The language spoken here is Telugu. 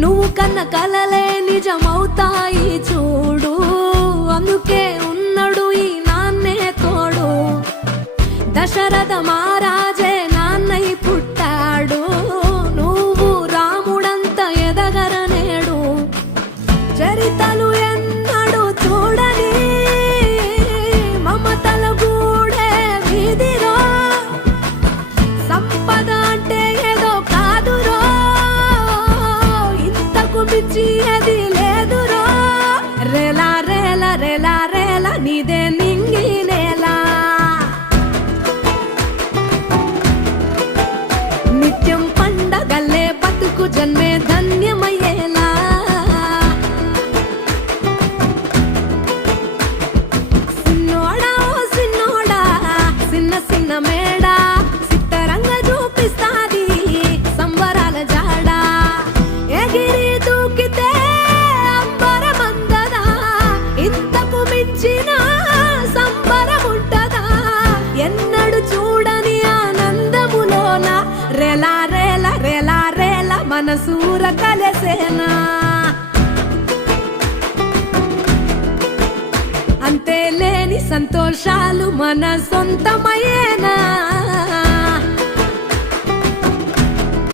నువ్వు కన్న కలలే నిజమవుతాయి చూడు, అందుకే ఉన్నాడు ఈ నాన్నే తోడు. దశరథ మహారాజే నాన్నై పుట్టాడు, నువ్వు రాముడంత ఎదగరనేడు. చరితలు ఎన్నడు చూడని మమతల గూడే వీధిరో, సంపద అంటే ఏదో కాదురో, ఇంతకు మించి అది లేదురో. రేలా రేలా రేలా రేలా నీదే నింగి నేలా, నిత్యం పండగల్లే బతుకు జన్మే ధన్యమయ్యేలా. సిన్నోడా ఓ సిన్నోడా సిన్న సిన్న మేడా, సిత్తరంగా చూపిస్తాది సంబరాల జాడా. ఎగిరి దూకితే అంబరమందదా, ఇంతకు మించిన సంబరముంటదా. ఎన్నడు చూడని ఆనందములోన రేలా రేలా రేలా రేలా మనసూర కలసేనా. అంతే లేని సంతోషాలు మన సొంతమయ్యేనా.